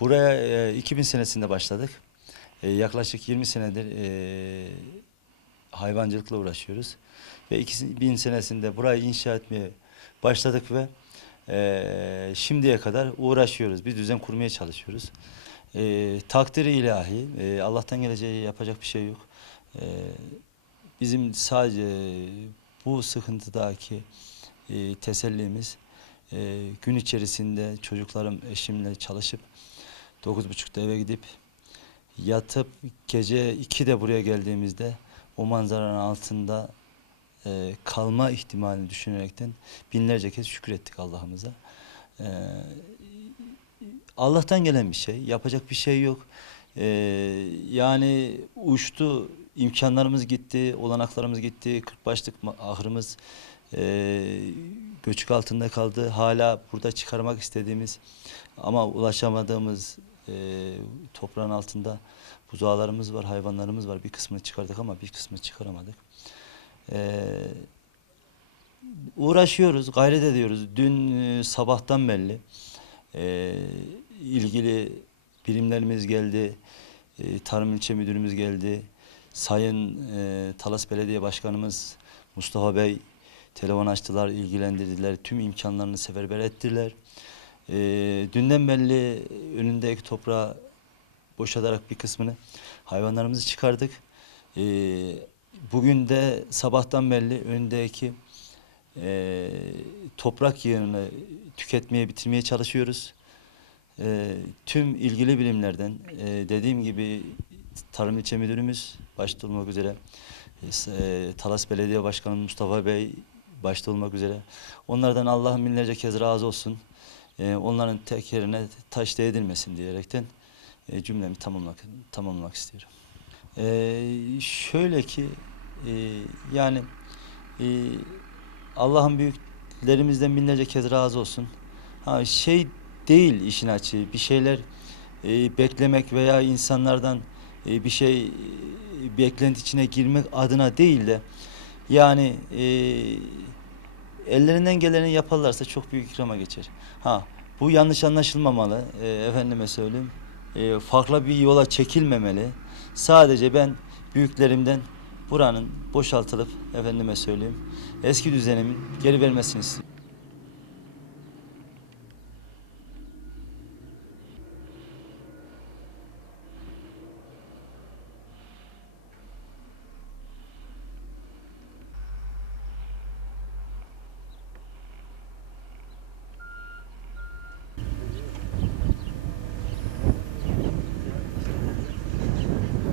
Buraya e, 2000 senesinde başladık. E, yaklaşık 20 senedir e, hayvancılıkla uğraşıyoruz. Ve 2000 senesinde burayı inşa etmeye başladık ve e, şimdiye kadar uğraşıyoruz. Bir düzen kurmaya çalışıyoruz. E, takdiri ilahi, e, Allah'tan geleceği yapacak bir şey yok. E, bizim sadece bu sıkıntıdaki e, tesellimiz e, gün içerisinde çocuklarım eşimle çalışıp 9.30'da eve gidip yatıp gece 2'de buraya geldiğimizde o manzaranın altında e, kalma ihtimalini düşünerekten binlerce kez şükür ettik Allah'ımıza. E, Allah'tan gelen bir şey, yapacak bir şey yok. E, yani uçtu, imkanlarımız gitti, olanaklarımız gitti, kırkbaşlık ma- ahırımız e, göçük altında kaldı. Hala burada çıkarmak istediğimiz ama ulaşamadığımız e, toprağın altında buzağlarımız var, hayvanlarımız var. Bir kısmını çıkardık ama bir kısmını çıkaramadık. E, uğraşıyoruz, gayret ediyoruz. Dün e, sabahtan belli e, ilgili birimlerimiz geldi, e, Tarım İlçe Müdürümüz geldi, Sayın e, Talas Belediye Başkanımız Mustafa Bey telefon açtılar, ilgilendirdiler, tüm imkanlarını seferber ettiler. E, dünden belli önündeki toprağı boşaltarak bir kısmını hayvanlarımızı çıkardık. E, bugün de sabahtan belli önündeki e, toprak yığınını tüketmeye, bitirmeye çalışıyoruz. E, tüm ilgili bilimlerden e, dediğim gibi Tarım İlçe Müdürümüz başta olmak üzere e, Talas Belediye Başkanı Mustafa Bey başta olmak üzere onlardan Allah binlerce kez razı olsun. E, onların tekerine taş değdirmesin diyerekten e, cümlemi tamamlamak, tamamlamak istiyorum. E, şöyle ki e, yani e, Allah'ın büyüklerimizden binlerce kez razı olsun. Ha şey değil işin açığı. Bir şeyler e, beklemek veya insanlardan e, bir şey e, beklenti içine girmek adına değil de yani e, ellerinden geleni yaparlarsa çok büyük ikrama geçer. Ha bu yanlış anlaşılmamalı. E, efendime söyleyeyim. E, farklı bir yola çekilmemeli. Sadece ben büyüklerimden buranın boşaltılıp efendime söyleyeyim eski düzenimin geri vermesini istiyorum.